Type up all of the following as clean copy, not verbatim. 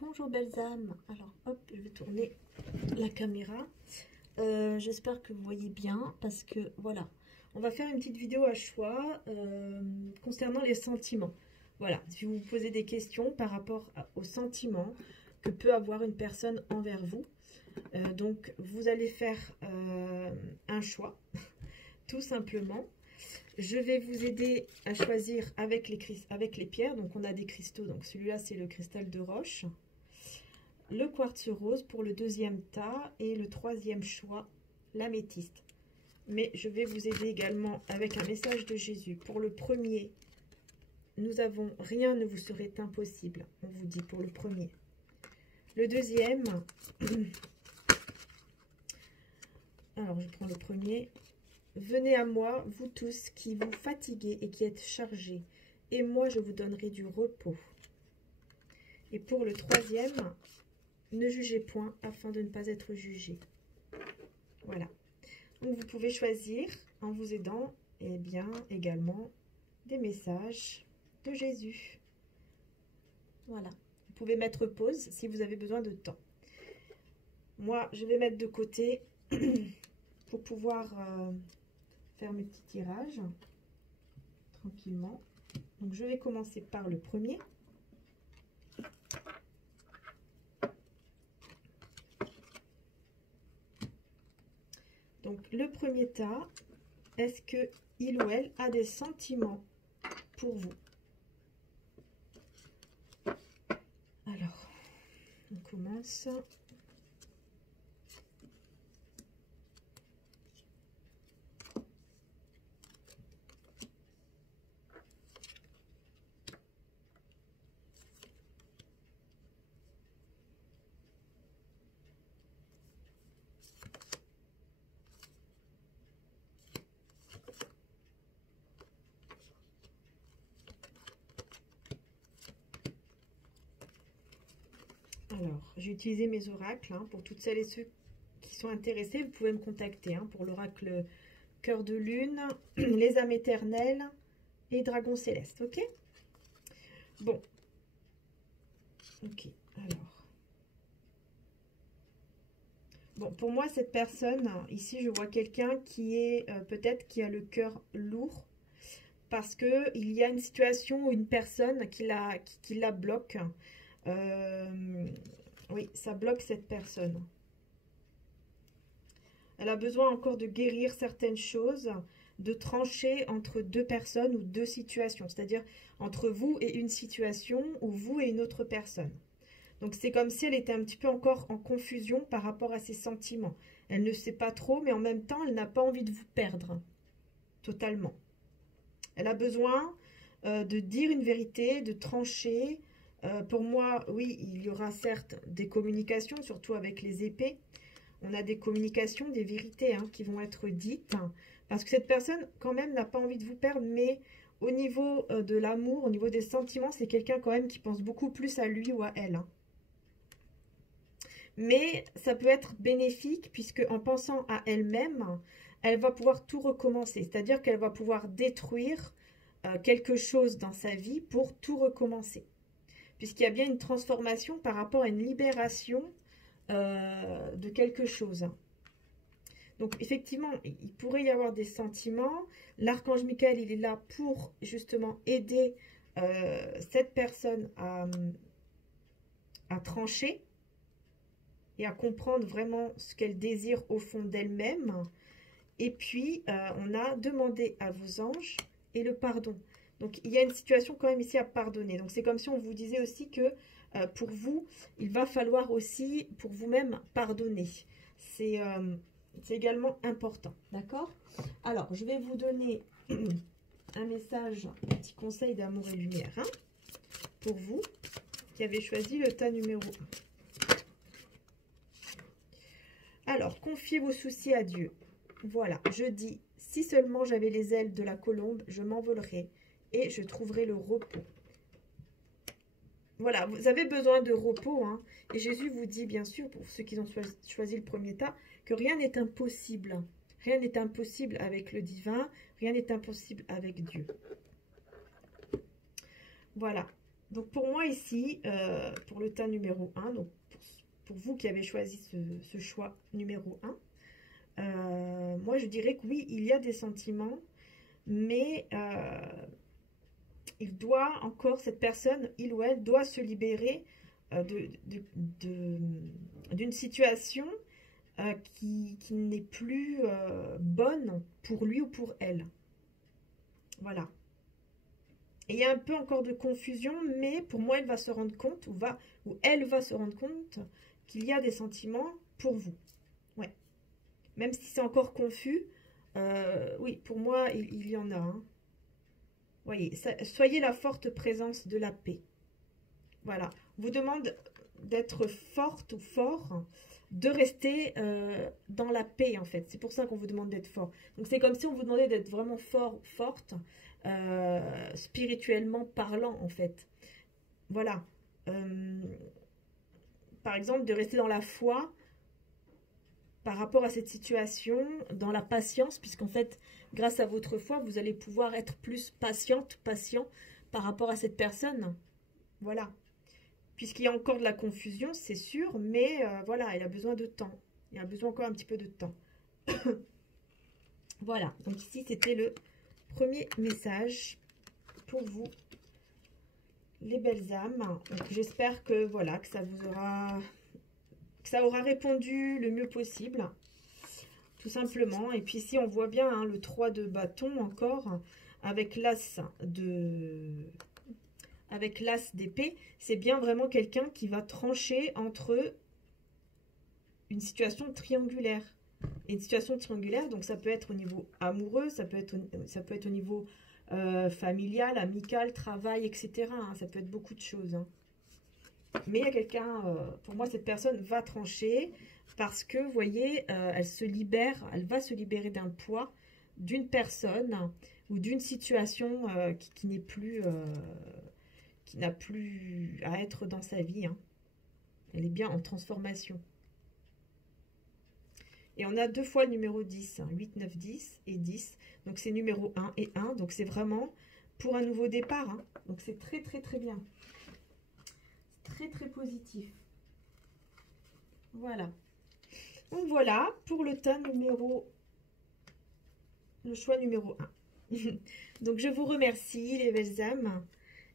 Bonjour belles âmes. Alors hop, je vais tourner la caméra. J'espère que vous voyez bien parce que voilà, on va faire une petite vidéo à choix concernant les sentiments. Voilà, si vous vous posez des questions par rapport aux sentiments que peut avoir une personne envers vous. Donc vous allez faire un choix, tout simplement. Je vais vous aider à choisir avec les pierres. Donc on a des cristaux. Donc celui-là c'est le cristal de roche. Le quartz rose pour le deuxième tas. Et le troisième choix, l'améthyste. Mais je vais vous aider également avec un message de Jésus. Pour le premier, nous avons « Rien ne vous serait impossible ». On vous dit pour le premier. Le deuxième, alors je prends le premier. Venez à moi, vous tous qui vous fatiguez et qui êtes chargés, et moi je vous donnerai du repos. Et pour le troisième, ne jugez point afin de ne pas être jugé. Voilà. Donc vous pouvez choisir en vous aidant, et bien également des messages de Jésus. Voilà. Vous pouvez mettre pause si vous avez besoin de temps. Moi, je vais mettre de côté pour pouvoir faire mes petits tirages tranquillement. Donc je vais commencer par le premier. Donc le premier tas, est-ce que il ou elle a des sentiments pour vous? Alors, on commence. Alors, j'ai utilisé mes oracles hein, pour toutes celles et ceux qui sont intéressés. Vous pouvez me contacter hein, pour l'oracle Cœur de Lune, les âmes éternelles et Dragon Céleste. Ok? Bon. Ok, alors. Bon, pour moi, cette personne, ici, je vois quelqu'un qui est peut-être qui a le cœur lourd parce qu'il y a une situation ou une personne qui la bloque. Oui, ça bloque cette personne. Elle a besoin encore de guérir certaines choses, de trancher entre deux personnes ou deux situations, c'est-à-dire entre vous et une situation ou vous et une autre personne. Donc c'est comme si elle était un petit peu encore en confusion par rapport à ses sentiments. Elle ne sait pas trop, mais en même temps, elle n'a pas envie de vous perdre totalement. Elle a besoin de dire une vérité, de trancher. Pour moi, oui, il y aura certes des communications, surtout avec les épées. On a des communications, des vérités hein, qui vont être dites. Parce que cette personne, quand même, n'a pas envie de vous perdre. Mais au niveau de l'amour, au niveau des sentiments, c'est quelqu'un quand même qui pense beaucoup plus à lui ou à elle. Hein. Mais ça peut être bénéfique puisque en pensant à elle-même, elle va pouvoir tout recommencer. C'est-à-dire qu'elle va pouvoir détruire quelque chose dans sa vie pour tout recommencer. Puisqu'il y a bien une transformation par rapport à une libération de quelque chose. Donc effectivement, il pourrait y avoir des sentiments. L'archange Michael, il est là pour justement aider cette personne à trancher et à comprendre vraiment ce qu'elle désire au fond d'elle-même. Et puis, on a demandé à vos anges et le pardon. Donc, il y a une situation quand même ici à pardonner. Donc, c'est comme si on vous disait aussi que pour vous, il va falloir aussi, pour vous-même, pardonner. C'est également important. D'accord? Alors, je vais vous donner un message, un petit conseil d'amour et lumière. Hein, pour vous qui avez choisi le tas numéro 1. Alors, confiez vos soucis à Dieu. Voilà, je dis, si seulement j'avais les ailes de la colombe, je m'envolerais et je trouverais le repos. Voilà, vous avez besoin de repos. Hein, et Jésus vous dit, bien sûr, pour ceux qui ont choisi le premier tas, que rien n'est impossible. Rien n'est impossible avec le divin, rien n'est impossible avec Dieu. Voilà. Donc pour moi ici, pour le tas numéro 1, donc pour vous qui avez choisi ce choix numéro 1, moi je dirais que oui, il y a des sentiments, mais il doit encore, cette personne, il ou elle, doit se libérer d'une situation qui n'est plus bonne pour lui ou pour elle. Voilà. Et il y a un peu encore de confusion, mais pour moi, elle va se rendre compte, ou elle va se rendre compte qu'il y a des sentiments pour vous. Ouais. Même si c'est encore confus, oui, pour moi, il y en a. Hein. Voyez, soyez la forte présence de la paix. Voilà. On vous demande d'être forte ou fort, de rester dans la paix, en fait. C'est pour ça qu'on vous demande d'être fort. Donc, c'est comme si on vous demandait d'être vraiment fort, forte, spirituellement parlant, en fait. Voilà. Par exemple, de rester dans la foi par rapport à cette situation, dans la patience, puisqu'en fait, grâce à votre foi, vous allez pouvoir être plus patiente, patient par rapport à cette personne. Voilà. Puisqu'il y a encore de la confusion, c'est sûr, mais voilà, il a besoin de temps. Il a besoin encore un petit peu de temps. Voilà, donc ici, c'était le premier message pour vous, les belles âmes. J'espère que, voilà, que ça aura répondu le mieux possible, tout simplement. Et puis ici, on voit bien hein, le 3 de bâton encore, avec l'as d'épée. C'est bien vraiment quelqu'un qui va trancher entre une situation triangulaire. Et une situation triangulaire, donc ça peut être au niveau amoureux, ça peut être au niveau familial, amical, travail, etc. Hein, ça peut être beaucoup de choses. Hein. Mais il y a quelqu'un, pour moi, cette personne va trancher parce que, vous voyez, elle va se libérer d'un poids, d'une personne ou d'une situation qui n'est plus, qui n'a plus à être dans sa vie. Hein. Elle est bien en transformation. Et on a deux fois le numéro 10, hein, 8, 9, 10 et 10. Donc c'est numéro 1 et 1. Donc c'est vraiment pour un nouveau départ. Hein. Donc c'est très très très bien. Très très positif. Voilà. Donc voilà pour le tas le choix numéro 1. Donc je vous remercie les belles âmes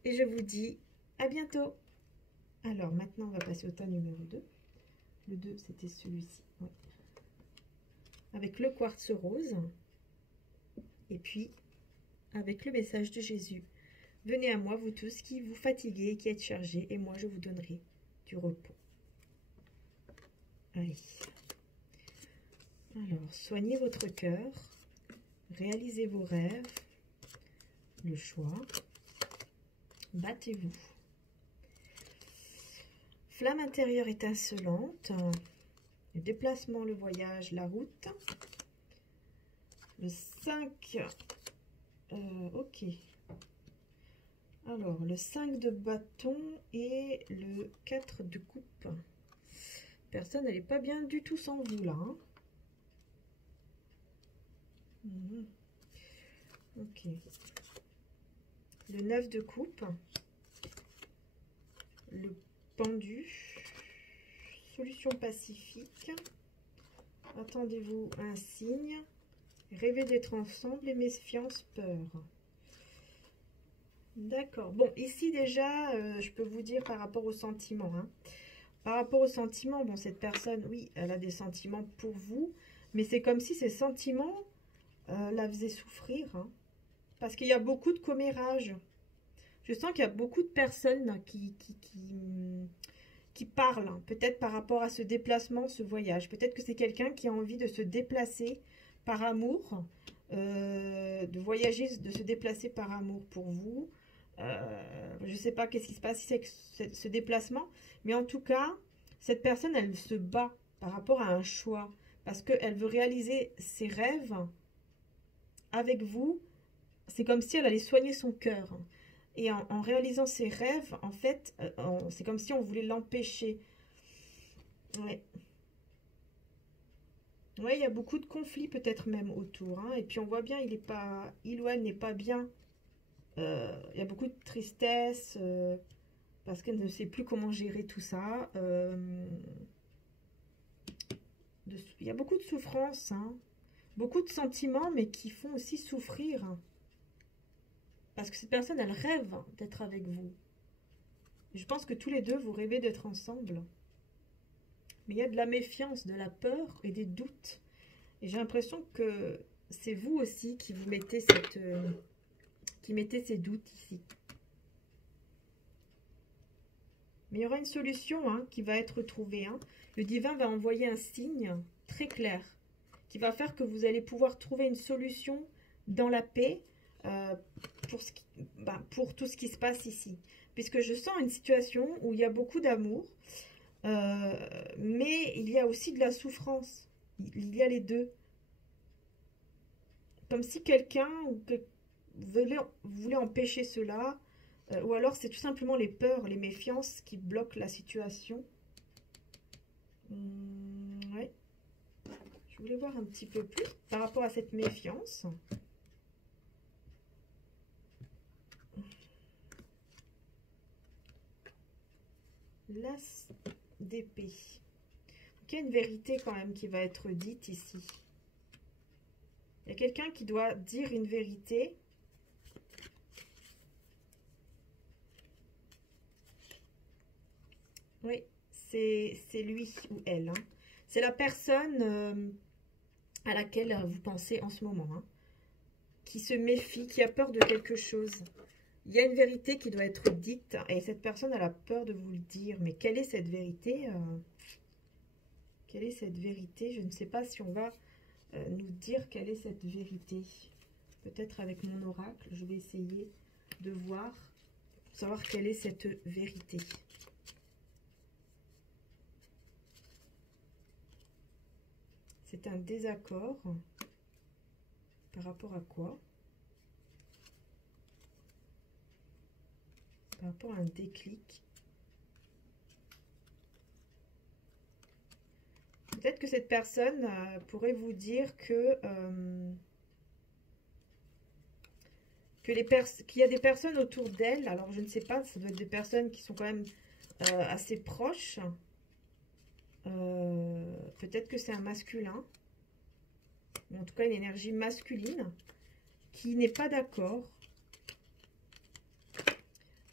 et je vous dis à bientôt. Alors maintenant on va passer au tas numéro 2. Le 2 c'était celui-ci. Ouais. Avec le quartz rose. Et puis avec le message de Jésus. Venez à moi, vous tous qui vous fatiguez, qui êtes chargés, et moi je vous donnerai du repos. Allez. Alors, soignez votre cœur, réalisez vos rêves, le choix, battez-vous. Flamme intérieure étincelante, le déplacement, le voyage, la route. Le 5, ok. Alors, le 5 de bâton et le 4 de coupe. Personne, elle n'est pas bien du tout sans vous, là. Hein. Ok. Le 9 de coupe. Le pendu. Solution pacifique. Attendez-vous un signe. Rêvez d'être ensemble et méfiance, peur. D'accord. Bon, ici déjà, je peux vous dire par rapport aux sentiments. Hein. Par rapport aux sentiments, bon, cette personne, oui, elle a des sentiments pour vous, mais c'est comme si ces sentiments la faisaient souffrir. Hein, parce qu'il y a beaucoup de commérages. Je sens qu'il y a beaucoup de personnes qui parlent, hein, peut-être par rapport à ce déplacement, ce voyage. Peut-être que c'est quelqu'un qui a envie de se déplacer par amour, de voyager, de se déplacer par amour pour vous. Je ne sais pas qu'est-ce qui se passe ici avec ce déplacement, mais en tout cas, cette personne, elle se bat par rapport à un choix, parce qu'elle veut réaliser ses rêves avec vous. C'est comme si elle allait soigner son cœur. Et en réalisant ses rêves, en fait, c'est comme si on voulait l'empêcher. Ouais. Ouais, il y a beaucoup de conflits peut-être même autour. Hein. Et puis on voit bien, il ou elle n'est pas bien. Il y a beaucoup de tristesse. parce qu'elle ne sait plus comment gérer tout ça. Il y a beaucoup de souffrance, hein. Beaucoup de sentiments, mais qui font aussi souffrir. Parce que cette personne, elle rêve d'être avec vous. Je pense que tous les deux, vous rêvez d'être ensemble. Mais il y a de la méfiance, de la peur et des doutes. Et j'ai l'impression que c'est vous aussi qui vous mettez qui mettez ces doutes ici. Mais il y aura une solution, hein, qui va être trouvée, hein. Le divin va envoyer un signe très clair qui va faire que vous allez pouvoir trouver une solution dans la paix pour tout ce qui se passe ici. Puisque je sens une situation où il y a beaucoup d'amour, mais il y a aussi de la souffrance. Il y a les deux. Comme si quelqu'un voulait empêcher cela, ou alors c'est tout simplement les peurs, les méfiances qui bloquent la situation. Ouais. Je voulais voir un petit peu plus par rapport à cette méfiance. L'as d'épée. Il y a une vérité quand même qui va être dite ici. Il y a quelqu'un qui doit dire une vérité. Oui, c'est lui ou elle, hein. C'est la personne à laquelle vous pensez en ce moment, hein, qui se méfie, qui a peur de quelque chose. Il y a une vérité qui doit être dite et cette personne elle a peur de vous le dire. Mais quelle est cette vérité? Quelle est cette vérité? Je ne sais pas si on va nous dire quelle est cette vérité. Peut-être avec mon oracle, je vais essayer de voir, savoir quelle est cette vérité. C'est un désaccord. Par rapport à quoi? Par rapport à un déclic. Peut-être que cette personne pourrait vous dire qu'il y a des personnes autour d'elle. Alors, je ne sais pas, ça doit être des personnes qui sont quand même assez proches. Peut-être que c'est un masculin. Ou en tout cas, une énergie masculine qui n'est pas d'accord.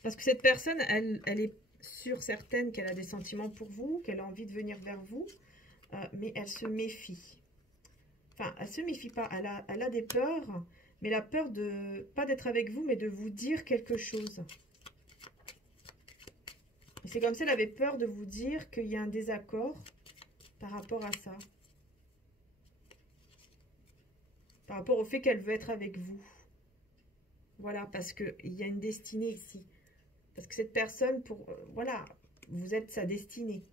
Parce que cette personne, elle est sûre, certaine qu'elle a des sentiments pour vous, qu'elle a envie de venir vers vous. Mais elle se méfie. Enfin, elle se méfie pas. Elle a des peurs, mais la peur de, pas d'être avec vous, mais de vous dire quelque chose. C'est comme si elle avait peur de vous dire qu'il y a un désaccord par rapport à ça. Par rapport au fait qu'elle veut être avec vous. Voilà, parce qu'il y a une destinée ici. Parce que cette personne, voilà, vous êtes sa destinée.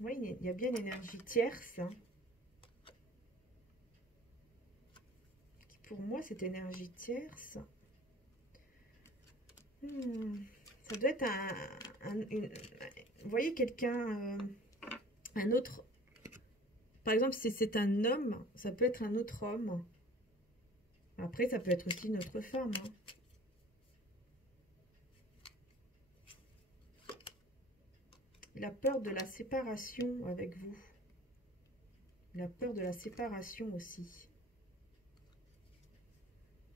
Oui, il y a bien une énergie tierce. Hein, qui pour moi, cette énergie tierce, ça doit être vous voyez quelqu'un, un autre. Par exemple, si c'est un homme, ça peut être un autre homme. Après, ça peut être aussi une autre femme. Hein. Il a peur de la séparation avec vous. Il a peur de la séparation aussi.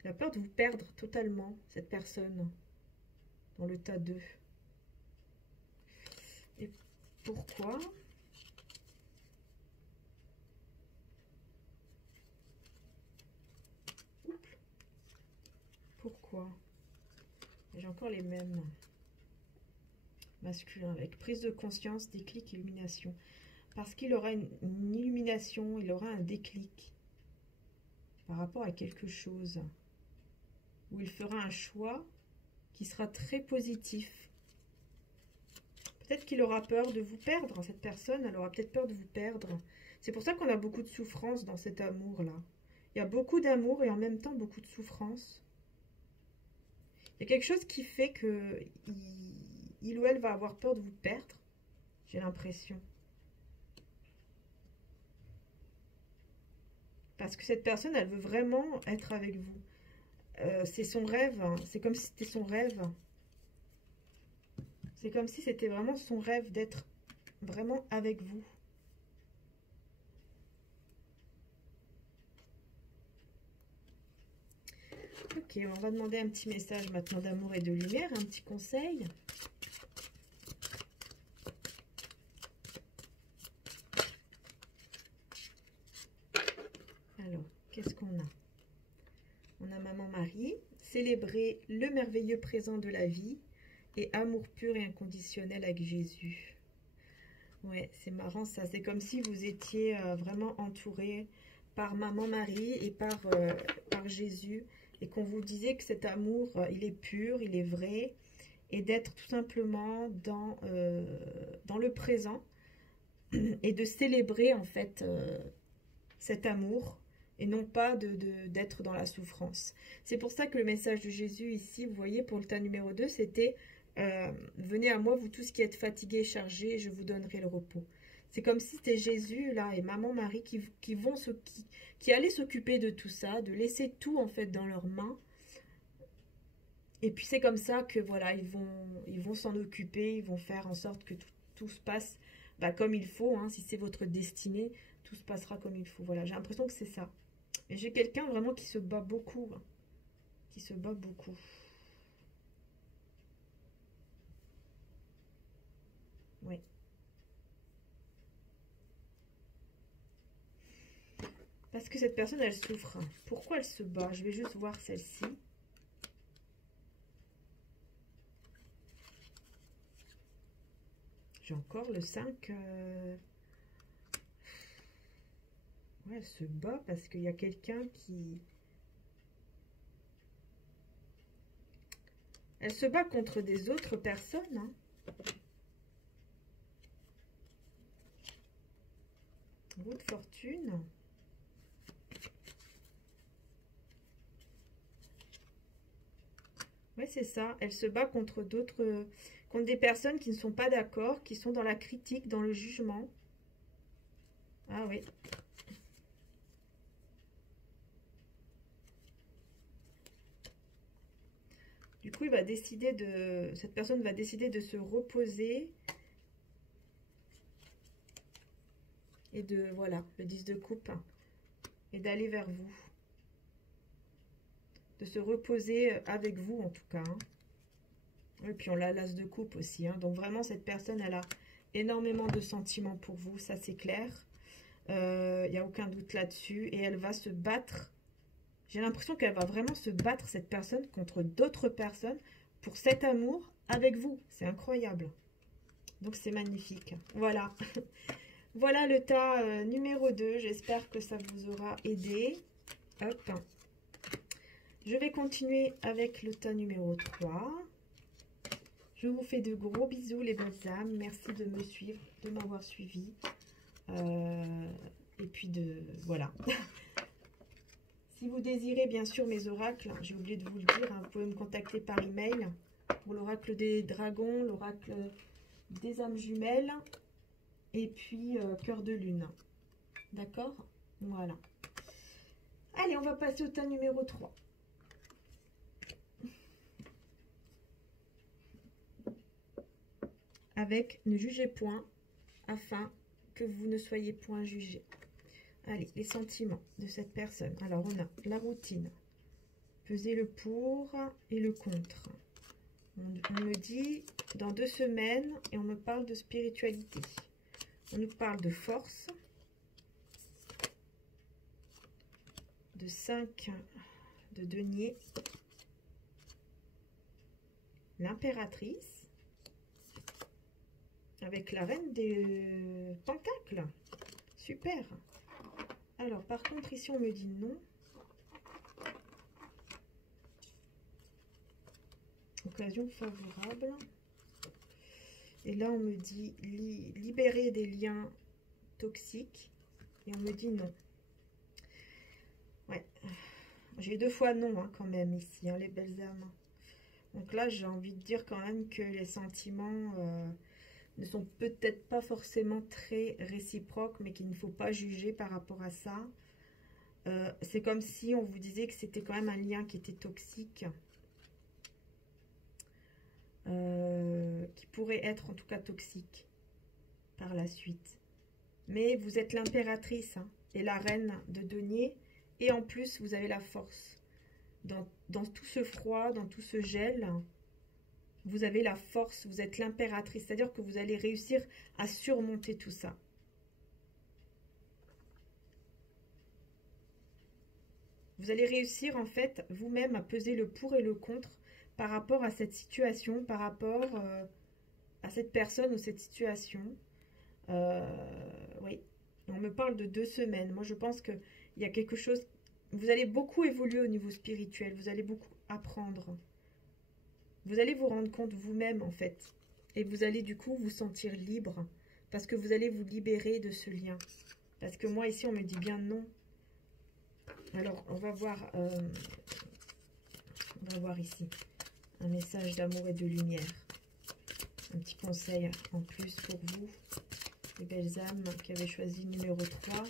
Il a peur de vous perdre totalement, cette personne, dans le tas 2. Et pourquoi? Pourquoi? J'ai encore les mêmes. Masculin, avec prise de conscience, déclic, illumination. Parce qu'il aura une illumination, il aura un déclic par rapport à quelque chose. Où il fera un choix qui sera très positif. Peut-être qu'il aura peur de vous perdre, cette personne, elle aura peut-être peur de vous perdre. C'est pour ça qu'on a beaucoup de souffrance dans cet amour-là. Il y a beaucoup d'amour et en même temps beaucoup de souffrance. Il y a quelque chose qui fait que il ou elle va avoir peur de vous perdre. J'ai l'impression. Parce que cette personne, elle veut vraiment être avec vous. c'est son rêve, hein. C'est comme si c'était son rêve. C'est comme si c'était vraiment son rêve d'être vraiment avec vous. Ok, on va demander un petit message maintenant d'amour et de lumière, un petit conseil. Alors, qu'est-ce qu'on a? On a Maman Marie, célébrer le merveilleux présent de la vie et amour pur et inconditionnel avec Jésus. Ouais, c'est marrant ça. C'est comme si vous étiez vraiment entouré par Maman Marie et par Jésus, et qu'on vous disait que cet amour, il est pur, il est vrai, et d'être tout simplement dans le présent et de célébrer en fait cet amour et non pas d'être dans la souffrance. C'est pour ça que le message de Jésus ici, vous voyez, pour le tas numéro 2, c'était venez à moi, vous tous qui êtes fatigués et chargés, et je vous donnerai le repos. C'est comme si c'était Jésus là et Maman Marie qui allaient s'occuper de tout ça, de laisser tout en fait dans leurs mains. Et puis c'est comme ça que voilà, ils vont s'en occuper, ils vont faire en sorte que tout se passe comme il faut. Hein. Si c'est votre destinée, tout se passera comme il faut. Voilà, j'ai l'impression que c'est ça. Et j'ai quelqu'un vraiment qui se bat beaucoup. Hein. Qui se bat beaucoup. Oui. Parce que cette personne, elle souffre. Pourquoi elle se bat? Je vais juste voir celle-ci. J'ai encore le 5. Ouais, elle se bat parce qu'il y a quelqu'un qui... Elle se bat contre des autres personnes. Hein. Roue de fortune. Ouais, c'est ça. Elle se bat contre contre des personnes qui ne sont pas d'accord, qui sont dans la critique, dans le jugement. Ah oui. Du coup, cette personne va décider de se reposer et voilà, le 10 de coupe, et d'aller vers vous. De se reposer avec vous en tout cas. Hein. Et puis on a l'as de coupe aussi. Hein. Donc vraiment, cette personne, elle a énormément de sentiments pour vous, ça c'est clair. Il n'y a aucun doute là-dessus. Et elle va se battre. J'ai l'impression qu'elle va vraiment se battre, cette personne, contre d'autres personnes pour cet amour avec vous. C'est incroyable. Donc c'est magnifique. Voilà. Voilà le tas numéro 2. J'espère que ça vous aura aidé. Hop. Je vais continuer avec le tas numéro 3. Je vous fais de gros bisous les belles âmes. Merci de me suivre, de m'avoir suivi. Et puis voilà. Si vous désirez bien sûr mes oracles, j'ai oublié de vous le dire, hein, vous pouvez me contacter par email pour l'oracle des dragons, l'oracle des âmes jumelles et puis cœur de lune. D'accord? Voilà. Allez, on va passer au tas numéro 3. Avec ne jugez point afin que vous ne soyez point jugés. Allez, les sentiments de cette personne. Alors, on a la routine. Peser le pour et le contre. On me dit dans 2 semaines et on me parle de spiritualité. On nous parle de force. De 5 de denier. L'impératrice. Avec la reine des pentacles. Super. Alors, par contre, ici, on me dit non. Occasion favorable. Et là, on me dit libérer des liens toxiques. Et on me dit non. Ouais. J'ai 2 fois non, hein, quand même, ici, hein, les belles âmes. Donc là, j'ai envie de dire quand même que les sentiments... ne sont peut-être pas forcément très réciproques, mais qu'il ne faut pas juger par rapport à ça. c'est comme si on vous disait que c'était quand même un lien qui était toxique. Qui pourrait être en tout cas toxique par la suite. Mais vous êtes l'impératrice hein, et la reine de denier. Et en plus, vous avez la force. Dans tout ce froid, dans tout ce gel, vous avez la force, vous êtes l'impératrice. C'est-à-dire que vous allez réussir à surmonter tout ça. Vous allez réussir en fait vous-même à peser le pour et le contre par rapport à cette situation, par rapport à cette personne ou cette situation. Oui, on me parle de 2 semaines. Moi, je pense qu'il y a quelque chose... Vous allez beaucoup évoluer au niveau spirituel. Vous allez beaucoup apprendre. Vous allez vous rendre compte vous-même, en fait. Et vous allez, du coup, vous sentir libre. Parce que vous allez vous libérer de ce lien. Parce que moi, ici, on me dit bien non. Alors, on va voir ici. Un message d'amour et de lumière. Un petit conseil en plus pour vous, les belles âmes qui avaient choisi le numéro 3.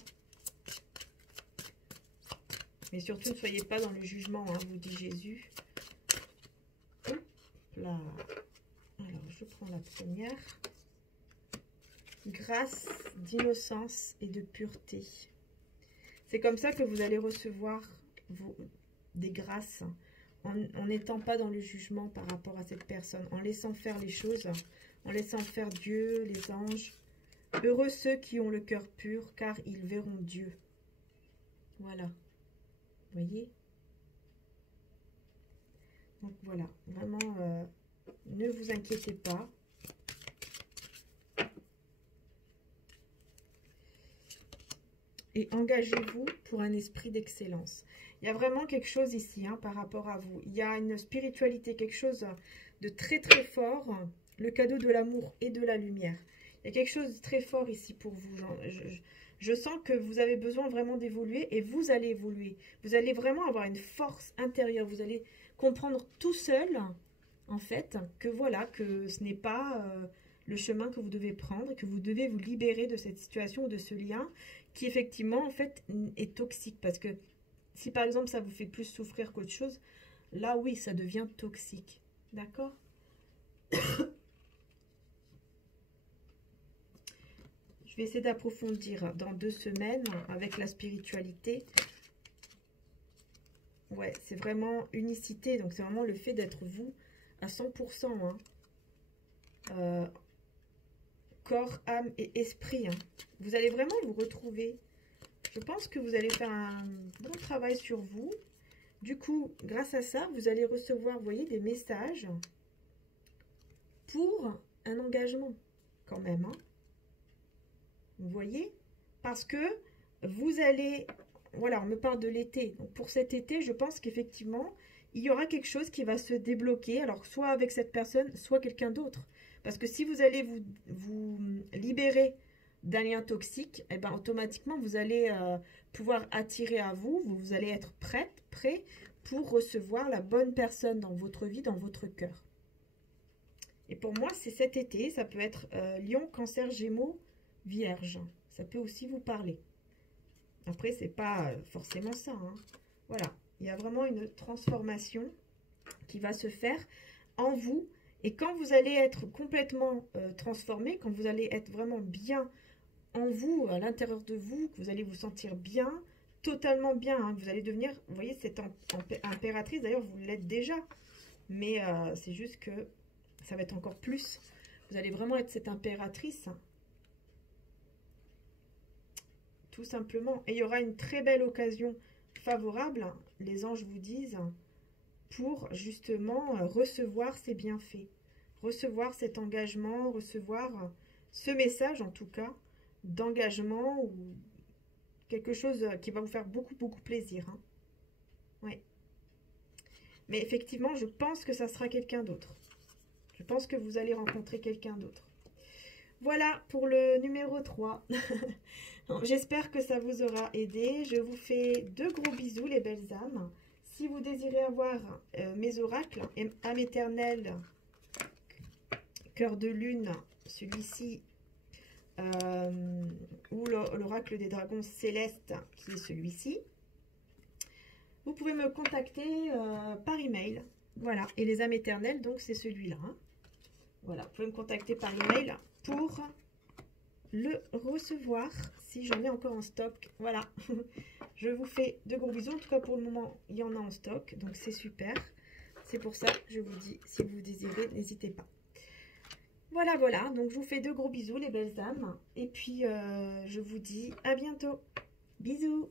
Mais surtout, ne soyez pas dans le jugement, hein, vous dit Jésus. Hop là. Alors, je prends la première. Grâce d'innocence et de pureté. C'est comme ça que vous allez recevoir des grâces. En n'étant pas dans le jugement par rapport à cette personne, en laissant faire les choses, en laissant faire Dieu, les anges. Heureux ceux qui ont le cœur pur, car ils verront Dieu. Voilà. Vous voyez? Donc voilà, vraiment, ne vous inquiétez pas. Et engagez-vous pour un esprit d'excellence. Il y a vraiment quelque chose ici hein, par rapport à vous. Il y a une spiritualité, quelque chose de très très fort. Le cadeau de l'amour et de la lumière. Il y a quelque chose de très fort ici pour vous. Je sens que vous avez besoin vraiment d'évoluer et vous allez évoluer. Vous allez vraiment avoir une force intérieure. Vous allez comprendre tout seul, en fait, que voilà, que ce n'est pas le chemin que vous devez prendre, que vous devez vous libérer de cette situation ou de ce lien qui effectivement en fait est toxique, parce que si par exemple ça vous fait plus souffrir qu'autre chose, là oui ça devient toxique, d'accord? Je vais essayer d'approfondir dans 2 semaines avec la spiritualité. Ouais, c'est vraiment unicité, donc c'est vraiment le fait d'être vous à 100%, hein. Corps, âme et esprit. Hein. Vous allez vraiment vous retrouver. Je pense que vous allez faire un bon travail sur vous. Du coup, grâce à ça, vous allez recevoir, vous voyez, des messages pour un engagement quand même. Hein. Vous voyez? Parce que vous allez... Voilà, on me parle de l'été. Donc pour cet été, je pense qu'effectivement, il y aura quelque chose qui va se débloquer. Alors, soit avec cette personne, soit quelqu'un d'autre. Parce que si vous allez vous libérer d'un lien toxique, eh ben, automatiquement, vous allez pouvoir attirer à vous, vous allez être prêt pour recevoir la bonne personne dans votre vie, dans votre cœur. Et pour moi, c'est cet été, ça peut être Lion, Cancer, Gémeaux, Vierge. Ça peut aussi vous parler. Après, c'est pas forcément ça. Hein. Voilà, il y a vraiment une transformation qui va se faire en vous. Et quand vous allez être complètement transformé, quand vous allez être vraiment bien en vous, à l'intérieur de vous, que vous allez vous sentir bien, totalement bien, hein, vous allez devenir, vous voyez, cette impératrice, d'ailleurs, vous l'êtes déjà. Mais c'est juste que ça va être encore plus. Vous allez vraiment être cette impératrice. Hein. Tout simplement. Et il y aura une très belle occasion favorable, les anges vous disent, pour justement recevoir ces bienfaits, recevoir cet engagement, recevoir ce message en tout cas d'engagement ou quelque chose qui va vous faire beaucoup plaisir. Hein. Ouais. Mais effectivement, je pense que ça sera quelqu'un d'autre. Je pense que vous allez rencontrer quelqu'un d'autre. Voilà pour le numéro 3. J'espère que ça vous aura aidé. Je vous fais de gros bisous les belles âmes. Si vous désirez avoir mes oracles, âme éternelle, cœur de lune, celui-ci, ou l'oracle des dragons célestes, qui est celui-ci, vous pouvez me contacter par email. Voilà, et les âmes éternelles, donc c'est celui-là. Hein. Voilà, vous pouvez me contacter par email pour le recevoir si j'en ai encore en stock. Voilà, je vous fais de gros bisous. En tout cas, pour le moment, il y en a en stock, donc c'est super. C'est pour ça que je vous dis, si vous désirez, n'hésitez pas. Voilà, voilà, donc je vous fais de gros bisous, les belles âmes. Et puis, je vous dis à bientôt. Bisous.